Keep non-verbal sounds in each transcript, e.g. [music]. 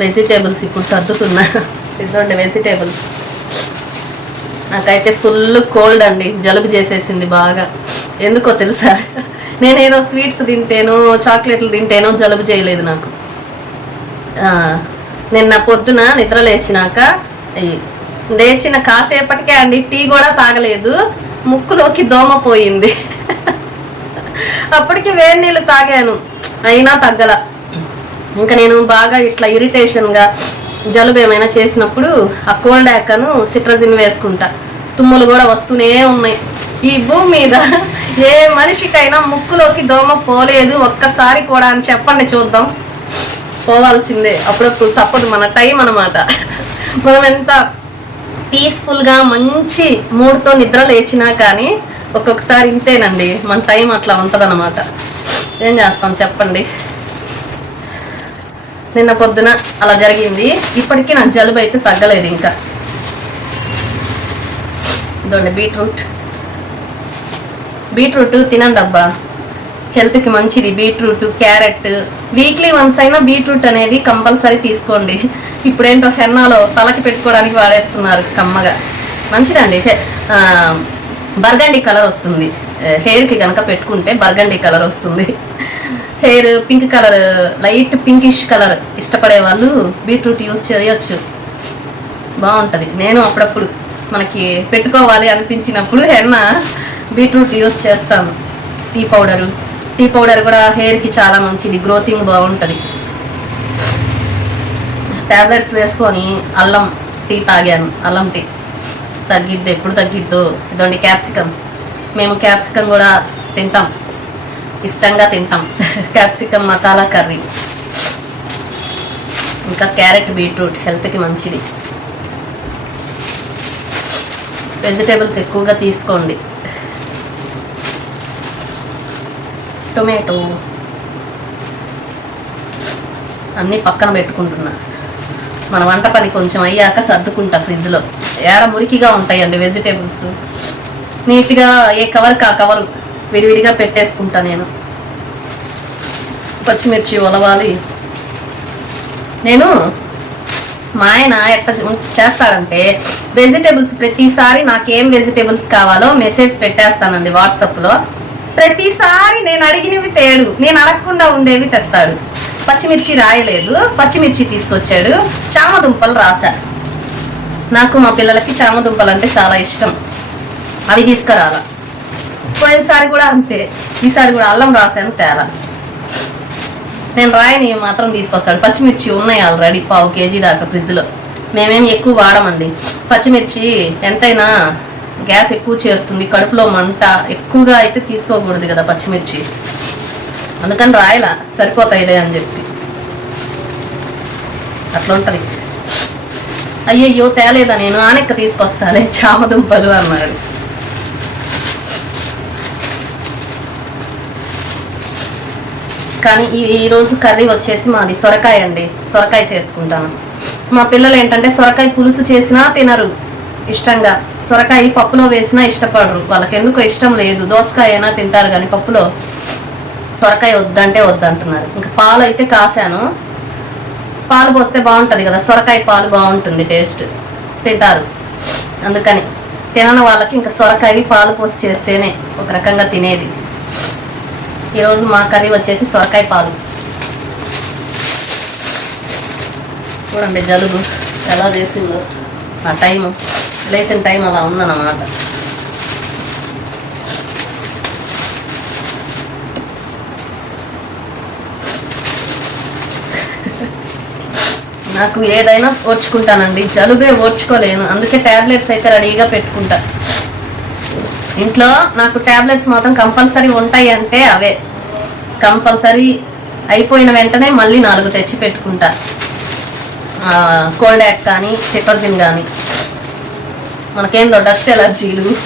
Vegetables ఇప్పుడు సర్దుతున్నా. ఇదిగోండి vegetables. నాకైతే ఫుల్ కోల్డ్ అండి. జలుబు చేసేసింది బాగా. ఎందుకో తెలుసా? నేనేదో స్వీట్స్ తింటేనో చాక్లెట్లు తింటేనో జలుబు చేయలేదు నాకు. నిన్న పొద్దున నిద్ర లేచినాక లేచిన కాసేపటికే అండి టీ కూడా తాగలేదు. ముక్కులోకి దోమ పోయింది. అప్పటికి వేడి నీళ్ళు తాగాను. అయినా తగ్గల. ఇంకా నేను బాగా ఇట్లా ఇరిటేషన్గా జలుబు ఏమైనా చేసినప్పుడు ఆ కోల్డ్ యాక్కను సిట్రజిన్ వేసుకుంటా. తుమ్ములు కూడా వస్తూనే ఉన్నాయి. ఈ భూమి మీద ఏ మనిషికైనా ముక్కులోకి దోమ పోలేదు. ఒక్కసారి కూడా అని చెప్పండి చూద్దాం. పోవాల్సిందే. అప్పుడప్పుడు తప్పదు మన టైం అన్నమాట. మనం ఎంత పీస్ఫుల్గా మంచి మూడ్తో నిద్ర లేచినా కానీ ఒక్కొక్కసారి ఇంతేనండి. మన టైం అట్లా ఉంటుందన్నమాట. ఏం చేస్తాం చెప్పండి? నిన్న పొద్దున అలా జరిగింది. ఇప్పటికీ నాకు జలుబు అయితే తగ్గలేదు ఇంకా. ఇదండి బీట్రూట్. బీట్రూట్ తినండి అబ్బా. హెల్త్కి మంచిది. Beetroot carrot. వీక్లీ వన్స్ అయినా బీట్రూట్ అనేది కంపల్సరీ తీసుకోండి. ఇప్పుడేంటో హెన్నాలో తలకి పెట్టుకోవడానికి వాడేస్తున్నారు కమ్మగా. మంచిదండి. బర్గండి కలర్ వస్తుంది. హెయిర్కి కనుక పెట్టుకుంటే బర్గండి కలర్ వస్తుంది. Hair pink colour light pinkish colour ఇష్టపడే వాళ్ళు బీట్రూట్ యూస్ చేయొచ్చు. బాగుంటుంది. నేను అప్పుడప్పుడు మనకి పెట్టుకోవాలి అనిపించినప్పుడు హెన్న బీట్రూట్ యూస్ చేస్తాను. Tea powder. టీ పౌడర్ కూడా హెయిర్కి చాలా మంచిది. గ్రోతింగ్ బాగుంటుంది. ట్యాబ్లెట్స్ వేసుకొని అల్లం టీ తాగాను. అల్లం టీ. తగ్గిద్ది. ఎప్పుడు తగ్గిద్దో. ఇదండి క్యాప్సికమ్. మేము క్యాప్సికమ్ కూడా తింటాం. ఇష్టంగా తింటాం. Capsicum masala curry. ఇంకా క్యారెట్ బీట్రూట్ హెల్త్కి మంచిది. వెజిటేబుల్స్ ఎక్కువగా తీసుకోండి. టొమాటో. అన్నీ పక్కన పెట్టుకుంటున్నా. మన వంట పని కొంచెం అయ్యాక సర్దుకుంటా ఫ్రిడ్జ్లో. ఏడ మురికిగా ఉంటాయండి వెజిటేబుల్స్. నీట్గా ఏ కవర్కి ఆ కవర్. విడివిడిగా పెట్టేసుకుంటా నేను. పచ్చిమిర్చి ఉలవాలి. నేను మా ఆయన ఎట్లా చేస్తాడంటే వెజిటేబుల్స్ ప్రతిసారి నాకేం వెజిటేబుల్స్ కావాలో మెసేజ్ పెట్టేస్తానండి వాట్సాప్లో. ప్రతిసారి నేను అడిగినవి తేడు. నేను అడగకుండా ఉండేవి తెస్తాడు. పచ్చిమిర్చి రాయలేదు. పచ్చిమిర్చి తీసుకొచ్చాడు. చామదుంపలు రాశారు నాకు మా పిల్లలకి చామదుంపలు అంటే చాలా ఇష్టం. అవి తీసుకురాలా. పోయినసారి కూడా అంతే. ఈసారి కూడా అల్లం రాశాను తేలా. నేను రాయని మాత్రం తీసుకొస్తాడు పచ్చిమిర్చి ఉన్నాయి ఆల్రెడీ పావు కేజీ దాకా ఫ్రిడ్జ్లో. మేమేం ఎక్కువ వాడమండి. పచ్చిమిర్చి ఎంతైనా గ్యాస్ ఎక్కువ చేరుతుంది. కడుపులో మంట ఎక్కువగా అయితే తీసుకోకూడదు కదా పచ్చిమిర్చి. అందుకని రాయలా సరిపోతాయిలే అని చెప్పి. అట్లా ఉంటుంది. అయ్యయ్యో తేలేదా నేను? ఆనెక్క తీసుకొస్తాలే. చామదుంపలు అన్నాడు. కానీ ఈ ఈరోజు రోజు కర్రీ వచ్చేసి మాది సొరకాయ అండి. సొరకాయ చేసుకుంటాను. మా పిల్లలు ఏంటంటే సొరకాయ పులుసు చేసినా తినరు ఇష్టంగా. సొరకాయ పప్పులో వేసినా ఇష్టపడరు. వాళ్ళకి ఎందుకు ఇష్టం లేదు. దోసకాయ అయినా తింటారు కానీ పప్పులో సొరకాయ వద్దంటే వద్దంటున్నారు. ఇంకా పాలు అయితే కాసాను. పాలు పోస్తే బాగుంటుంది కదా. సొరకాయ పాలు బాగుంటుంది టేస్ట్. తింటారు. అందుకని తినని వాళ్ళకి ఇంకా సొరకాయ పాలు పోసి చేస్తేనే ఒక రకంగా తినేది. ఈరోజు మా కర్రీ వచ్చేసి సొరకాయ పాలు. చూడండి జలుబు ఎలా చేసిందో. ఆ టైం లేచిన టైం అలా ఉందన్నమాట. నాకు ఏదైనా ఓర్చుకుంటానండి. జలుబే ఓర్చుకోలేను. అందుకే ట్యాబ్లెట్స్ అయితే రెడీగా పెట్టుకుంటా. ఇంట్లో నాకు ట్యాబ్లెట్స్ మాత్రం కంపల్సరీ ఉంటాయి అంటే అవే. కంపల్సరీ అయిపోయిన వెంటనే మళ్ళీ నాలుగు తెచ్చి పెట్టుకుంటా. కోల్డ్ యాక్ కానీ సిపర్జిన్ కానీ. మనకేందో డస్ట్ ఎలర్జీలు.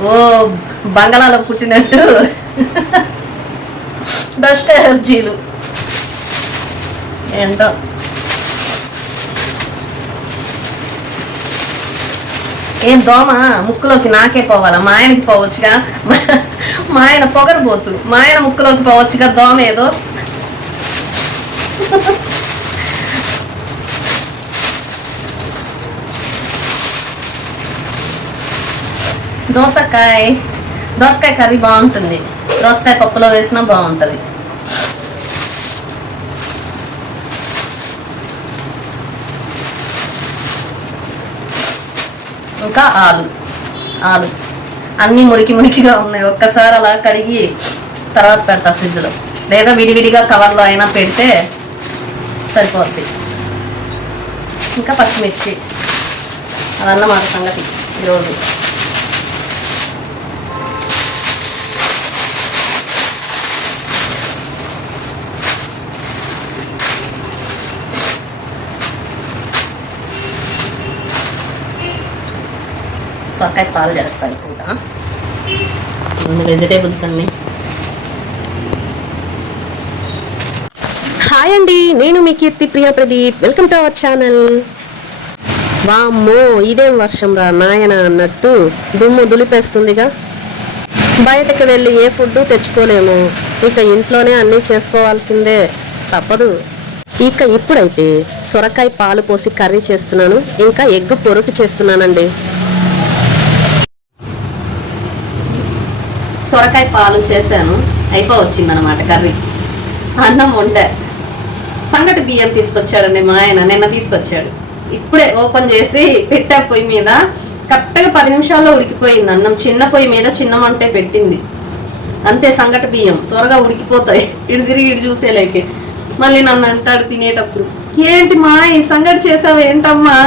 ఓ బంగాళాలో పుట్టినట్టు. [laughs] డస్ట్ ఎలర్జీలు. ఏంటో. ఏం దోమ? ముక్కులోకి నాకే పోవాలా? మా ఆయనకి పోవచ్చుగా? మా ఆయన పొగరబోతు. మా ఆయన ముక్కులోకి పోవచ్చుగా? దోమ ఏదో? దోసకాయ. దోసకాయ కర్రీ బాగుంటుంది. దోసకాయ పప్పులో వేసినా బాగుంటుంది. ఇంకా ఆలు. ఆలు. అన్నీ మురికి మురికిగా ఉన్నాయి. ఒక్కసారి అలా కడిగి తర్వాత పెడతా ఫ్రిడ్జ్లో. లేదా విడివిడిగా కవర్లో అయినా పెడితే సరిపోద్ది. ఇంకా పచ్చిమిర్చి. అదన్నమాట సంగతి ఈరోజు. సొరకాయ పాలు చేస్తాను ఇంకా వెజిటేబుల్స్ అన్నీ. హాయ్ అండి నేను మీ Keerthi Priya Pradeep. Welcome to our channel వామ్మో ఇదేం వర్షం రా నాయన అన్నట్టు దుమ్ము దులిపేస్తుందిగా. బయటకు వెళ్ళి ఏ ఫుడ్ తెచ్చుకోలేము. ఇక ఇంట్లోనే అన్నీ చేసుకోవాల్సిందే. తప్పదు. ఇక ఇప్పుడైతే సొరకాయ పాలు పోసి కర్రీ చేస్తున్నాను. ఇంకా ఎగ్ పొరుటు చేస్తున్నానండి. సొరకాయ పాలు చేశాను. అయిపోవచ్చింది అనమాట కర్రీ. అన్నం వండ. సంగటి బియ్యం తీసుకొచ్చాడండి మా ఆయన నిన్న తీసుకొచ్చాడు. ఇప్పుడే ఓపెన్ చేసి పెట్టా పొయ్యి మీద. కరెక్ట్గా పది నిమిషాల్లో ఉడికిపోయింది అన్నం. చిన్న పొయ్యి మీద చిన్న మంటే పెట్టింది. అంతే సంగటి బియ్యం. త్వరగా ఉడికిపోతాయి. ఇటు తిరిగి ఇటు చూసేలేకే. మళ్ళీ నన్ను అంటాడు తినేటప్పుడు. ఏంటి మా ఈ సంగటి చేసావు ఏంటమ్మా?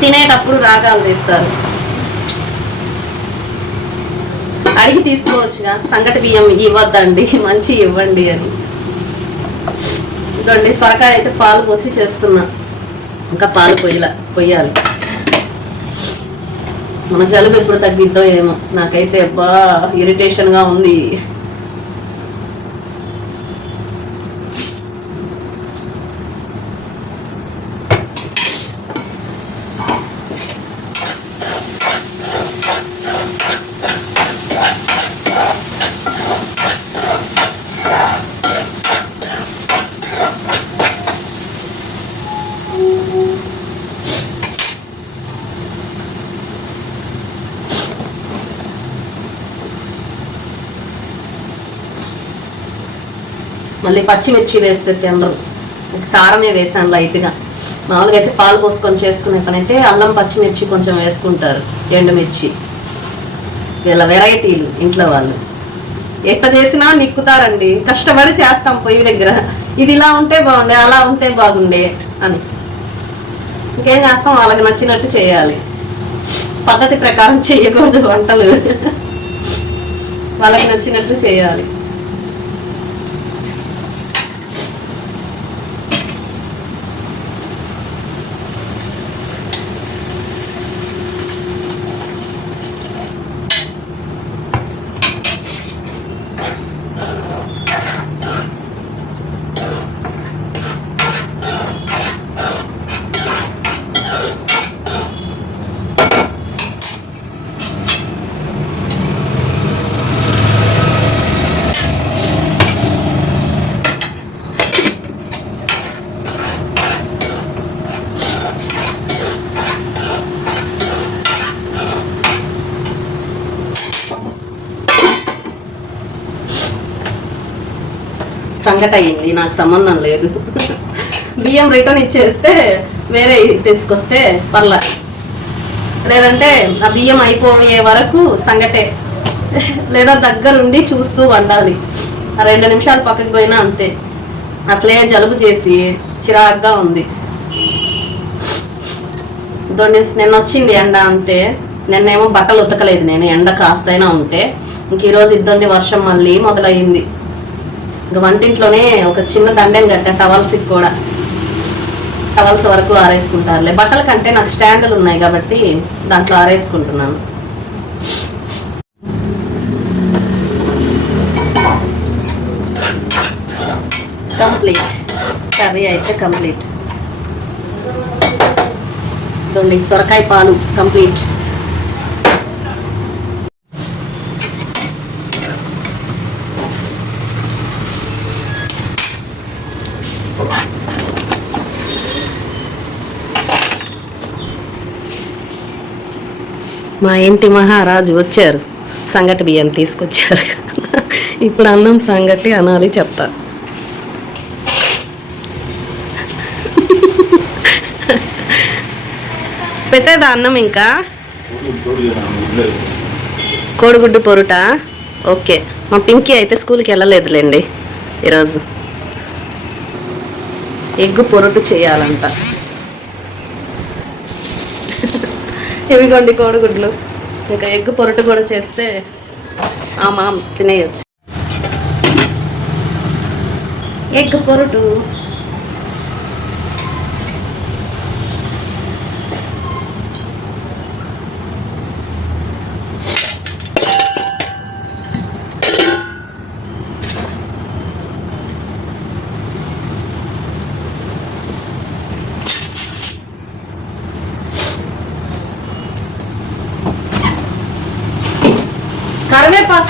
తినేటప్పుడు రాగాలు తీస్తారు. అడిగి తీసుకోవచ్చుగా. సంగటి బియ్యం ఇవ్వద్దండి మంచి ఇవ్వండి అని. ఇదండి సొరకాయ అయితే పాలు పోసి చేస్తున్నా. ఇంకా పాలు పొయ్యాల పొయ్యాలి. మన జలుబు ఎప్పుడు తగ్గిద్దో ఏమో. నాకైతే అబ్బా ఇరిటేషన్గా ఉంది. మళ్ళీ పచ్చిమిర్చి వేస్తే తినరు. కారమే వేసాను లైట్గా. మామూలుగా అయితే పాలు పోసుకొని చేసుకునే పని అయితే అల్లం పచ్చిమిర్చి కొంచెం వేసుకుంటారు ఎండుమిర్చి. వీళ్ళ వెరైటీలు ఇంట్లో వాళ్ళు. ఎట్ట చేసినా నిక్కుతారండి. కష్టపడి చేస్తాం పొయ్యి దగ్గర. ఇది ఇలా ఉంటే బాగుండే అలా ఉంటే బాగుండే అని. ఇంకేం చేస్తాం? వాళ్ళకి నచ్చినట్టు చేయాలి. పద్ధతి ప్రకారం [laughs] చేయకూడదు వంటలు. వాళ్ళకి నచ్చినట్టు చేయాలి. సంగతి అయ్యింది నాకు సంబంధం లేదు. బియ్యం రిటర్న్ ఇచ్చేస్తే వేరే తీసుకొస్తే పర్లా లేదంటే ఆ బియ్యం అయిపోయే వరకు సంగటే. లేదా దగ్గరుండి చూస్తూ వండాలి. ఆ రెండు నిమిషాలు పక్కకి పోయినా అంతే. అసలే జలుబు చేసి చిరాగ్గా ఉంది. నిన్న వచ్చింది ఎండ అంతే. నిన్నేమో బట్టలు ఉతకలేదు నేను ఎండ కాస్తైనా ఉంటే. ఇంక ఈరోజు ఇద్దండి వర్షం మళ్ళీ మొదలయ్యింది. ఇంకా వంటింట్లోనే ఒక చిన్న దండెం కట్టా టవల్స్కి కూడా. టవల్స్ వరకు ఆరేసుకుంటారులే. బట్టల కంటే నాకు స్టాండ్లు ఉన్నాయి కాబట్టి దాంట్లో ఆరేసుకుంటున్నాను. కంప్లీట్. కర్రీ అయితే కంప్లీట్. ఇదండి సొరకాయ పాలు కంప్లీట్. మా ఇంటి మహారాజు వచ్చారు. సంగటి బియ్యం తీసుకొచ్చారు. ఇప్పుడు అన్నం సంగటి అనాలి చెప్తా. పెట్టేదా అన్నం ఇంకా? కోడిగుడ్డు పొరుట. ఓకే. మా పింకీ అయితే స్కూల్కి వెళ్ళలేదులేండి ఈరోజు. ఎగ్గు పొరుటు చేయాలంట. ఇవిగోండి కోడిగుడ్లు. ఇంకా ఎగ్ పొరటు కూడా చేస్తే ఆ మనం తినేయచ్చు. ఎగ్ పొరటు.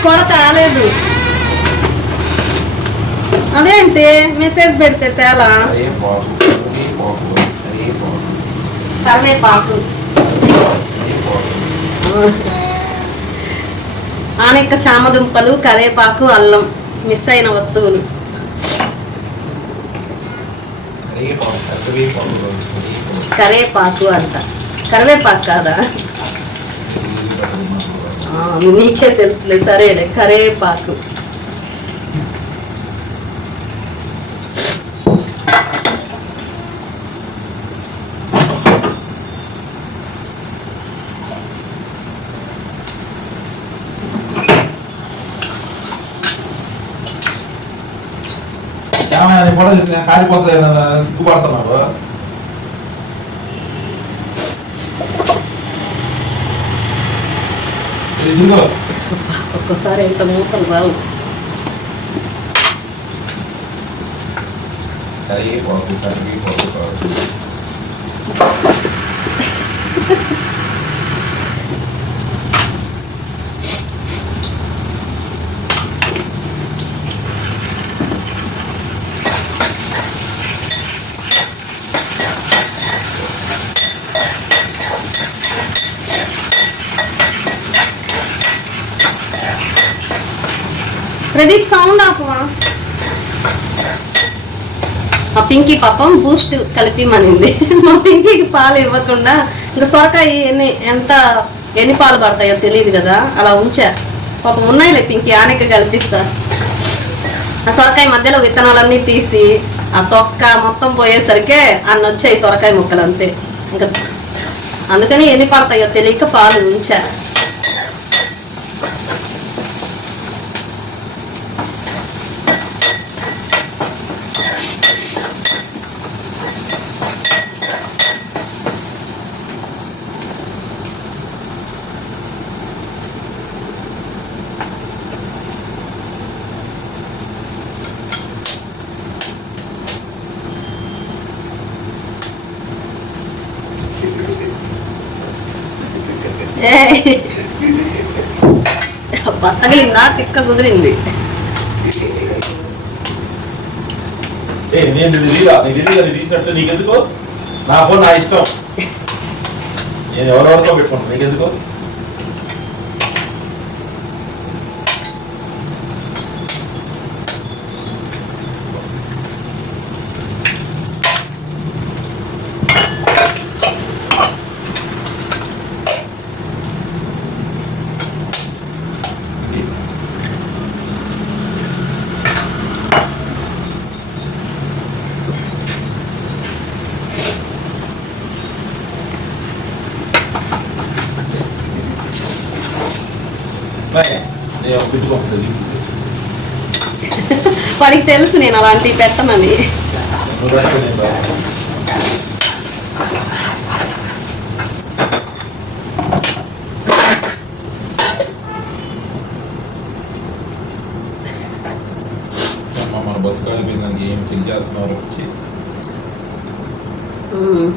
కరివేపాకు లేదు అదేంటి? మెసేజ్ పెడితే తేలా? కరివేపాకు. ఆనెక్క చామదుంపలు కరివేపాకు అల్లం మిస్ అయిన వస్తువులు. కరివేపాకు అంట. కరివేపాకు కాదా? నీకే తెలుసులే. సరేలే కరివేపాకు ఏమైనా ఫోటో తీసి కాలిపోతుంది సిగ్గుపడుతున్నాడు ఒక్కసారి ఎంత మూసలు రావు. కరిగిపోతుంది కరిగిపోతుంది ప్రదీప్ సౌండ్ ఆపువా మా పింకీ పాపం బూస్ట్ కలిపి మనింది [laughs] మా పింకీకి పాలు ఇవ్వకుండా ఇంకా సొరకాయ ఎన్ని ఎంత ఎన్ని పాలు పడతాయో తెలియదు కదా అలా ఉంచా. పాపం ఉన్నాయిలే పింకీ ఆనక కల్పిస్తా. ఆ సొరకాయ మధ్యలో విత్తనాలన్నీ తీసి ఆ తొక్క మొత్తం పోయేసరికే అన్న వచ్చాయి సొరకాయ ముక్కలు అంతే ఇంకా అందుకని ఎన్ని పడతాయో తెలియక పాలు ఉంచా ఏయ్. బత్తగలిందా తిక్క కుదిరింది ఏ నేను ఇది తీరా నీకు తెలియదు తగిలిందా తిక్క కుదిరింది. నా ఫోన్ నా ఇష్టం. నేను ఎవరెవరితో పెట్టుకుంటాను? నీకెందుకు? చేస్తున్నారు వచ్చి ఉమ్.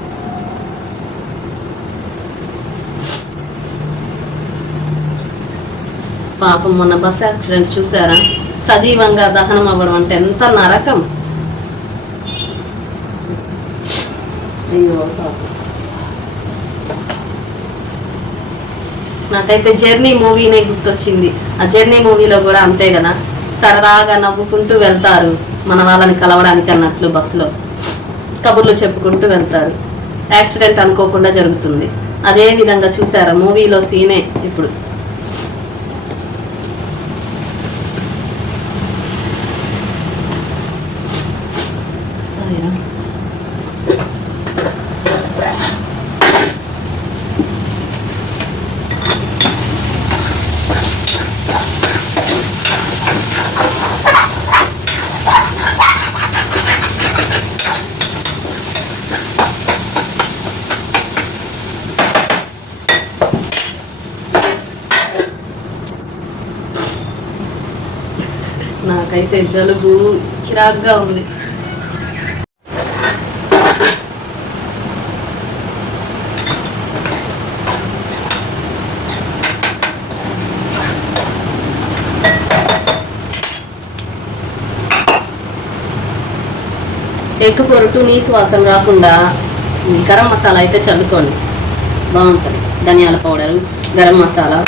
పాపం మొన్న బస్ యాక్సిడెంట్ చూసారా? సజీవంగా దహనం అవ్వడం అంటే ఎంత నరకం. అయ్యో నాకైతే జర్నీ మూవీనే గుర్తొచ్చింది. ఆ జర్నీ మూవీలో కూడా అంతే కదా సరదాగా నవ్వుకుంటూ వెళ్తారు మన వాళ్ళని కలవడానికి అన్నట్లు బస్సులో. కబుర్లు చెప్పుకుంటూ వెళ్తారు. యాక్సిడెంట్ అనుకోకుండా జరుగుతుంది. అదే విధంగా చూసారా మూవీలో సీనే ఇప్పుడు. నాకైతే జలుబు చిరాగ్గా ఉంది. ఎగ్ పొరటు నీసు వాసన రాకుండా గరం మసాలా అయితే చల్లుకోండి. బాగుంటుంది. ధనియాల పౌడరు గరం మసాలా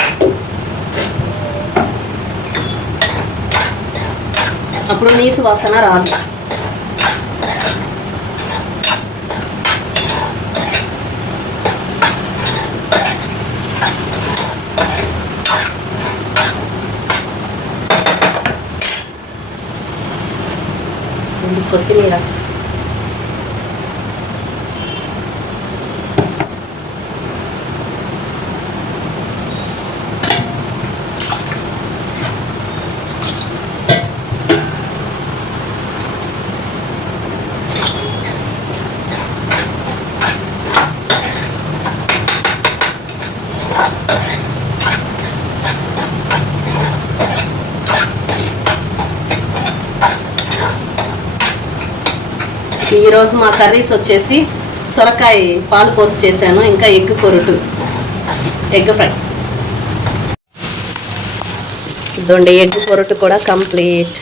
అప్పుడు నీసు వాసన రాదు. కొత్తిమీర. ఈరోజు మా కర్రీస్ వచ్చేసి సొరకాయ పాలు పోసి చేశాను ఇంకా ఎగ్ పొరుటు. Egg fry. ఇదండి ఎగ్ పొరుటు కూడా కంప్లీట్.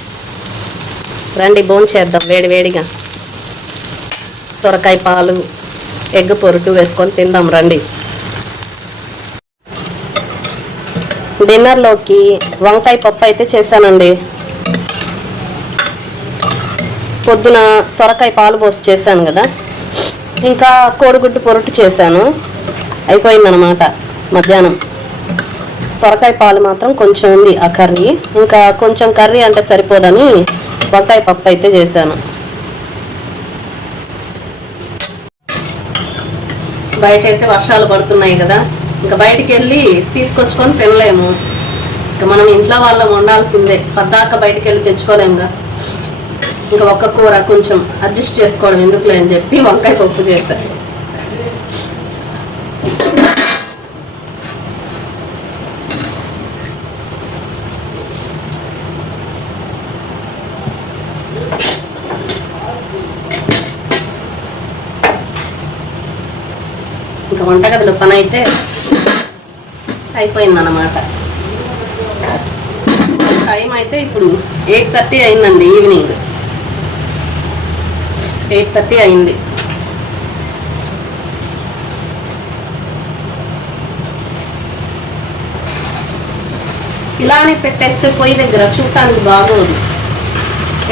రండి బోన్ చేద్దాం వేడి వేడిగా. సొరకాయ పాలు ఎగ్ పొరుటు వేసుకొని తిందాం రండి. డిన్నర్లోకి వంకాయ పప్పు అయితే చేశానండి. పొద్దున సొరకాయ పాలు పోసి చేశాను కదా. ఇంకా కోడిగుడ్డు పొరటు చేశాను. అయిపోయిందనమాట మధ్యాహ్నం. సొరకాయ పాలు మాత్రం కొంచెం ఉంది ఆ కర్రీ. ఇంకా కొంచెం కర్రీ అంటే సరిపోదని వంకాయ పప్పు అయితే చేశాను. బయట అయితే వర్షాలు పడుతున్నాయి కదా. ఇంకా బయటికి వెళ్ళి తీసుకొచ్చుకొని తినలేము. ఇంకా మనం ఇంట్లో వాళ్ళం వండాల్సిందే. పద్దాక బయటికి వెళ్ళి తెచ్చుకోలేముగా ఇంకా ఒక్క కూర కొంచెం అడ్జస్ట్ చేసుకోవడం ఎందుకులే అని చెప్పి వంకాయ పప్పు చేశా. ఇంకా వంటగదిలో పని అయితే అయిపోయిందన్నమాట. టైం అయితే ఇప్పుడు ఎయిట్ థర్టీ అయిందండి ఈవినింగ్. ఎయిట్ థర్టీ అయింది. ఇలానే పెట్టేస్తే పొయ్యి దగ్గర చూడటానికి బాగోదు.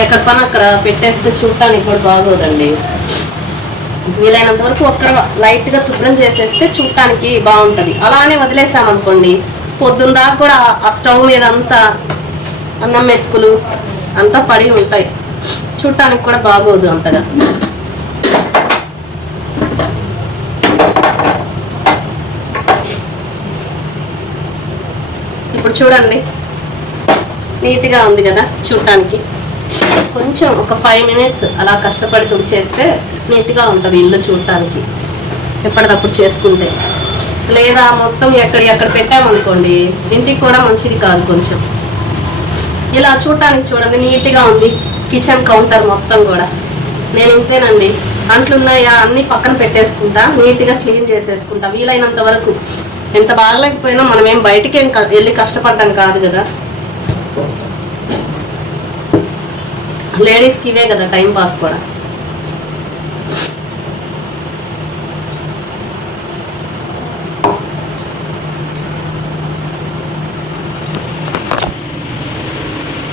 ఎక్కడ పని అక్కడ పెట్టేస్తే చూడటానికి కూడా బాగోదండి. వీలైనంత వరకు ఒక్క లైట్గా శుభ్రం చేసేస్తే చూడటానికి బాగుంటుంది. అలానే వదిలేసామనుకోండి పొద్దున్న దాకా కూడా ఆ స్టవ్ మీద అంతా అన్నం మెతుకులు అంతా పడి ఉంటాయి. చూడటానికి కూడా బాగోదు అంతగా. ఇప్పుడు చూడండి. నీట్గా ఉంది కదా చూడటానికి. కొంచెం ఒక ఫైవ్ మినిట్స్ అలా కష్టపడి తుడిచేస్తే నీట్గా ఉంటుంది ఇల్లు చూడటానికి. ఎప్పటికప్పుడు చేసుకుంటే. లేదా మొత్తం ఎక్కడ ఎక్కడ పెట్టామనుకోండి ఇంటికి కూడా మంచిది కాదు కొంచెం. ఇలా చూడటానికి చూడండి నీట్గా ఉంది. కిచెన్ కౌంటర్ మొత్తం కూడా. నేను ఇంతేనండి. అంట్లు ఉన్నాయా అన్ని పక్కన పెట్టేసుకుంటా నీట్గా క్లీన్ చేసేసుకుంటా. వీలైనంత వరకు. ఎంత బాగలేకపోయినా మనం ఏం బయటికి ఏం క- వెళ్ళి కష్టపడ్డాం కాదు కదా. లేడీస్కి ఇవే కదా టైం పాస్ కూడా.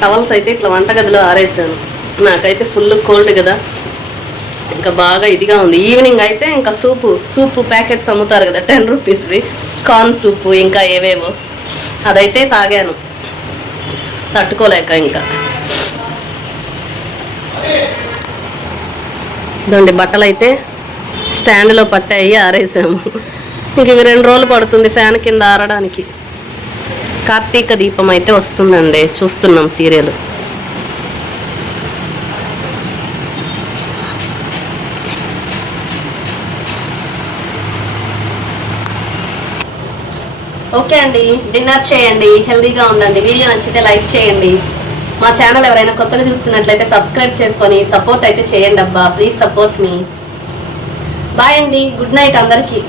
టవల్స్ అయితే ఇట్లా వంటగదిలో ఆరేసాను నాకైతే ఫుల్ కోల్డ్ కదా. ఇంకా బాగా ఇదిగా ఉంది. ఈవినింగ్ అయితే ఇంకా సూపు సూపు ప్యాకెట్స్ అమ్ముతారు కదా టెన్ రూపీస్వి కార్న్ సూపు ఇంకా ఏవేవో. అదైతే తాగాను. తట్టుకోలేక ఇంకా. ఇదండి బట్టలు అయితే స్టాండ్లో పట్టాయి ఆరేసాము. ఇంక ఇవి రెండు రోజులు పడుతుంది ఫ్యాన్ కింద ఆరడానికి. కార్తీక దీపం అయితే వస్తుందండి. చూస్తున్నాం సీరియల్. ఓకే అండి డిన్నర్ చేయండి హెల్దీగా ఉండండి. వీడియో నచ్చితే లైక్ చేయండి. మా ఛానల్ ఎవరైనా కొత్తగా చూస్తున్నట్లయితే సబ్స్క్రైబ్ చేసుకొని సపోర్ట్ అయితే చేయండి అబ్బా. Please support me. బాయ్ అండి గుడ్ నైట్ అందరికీ.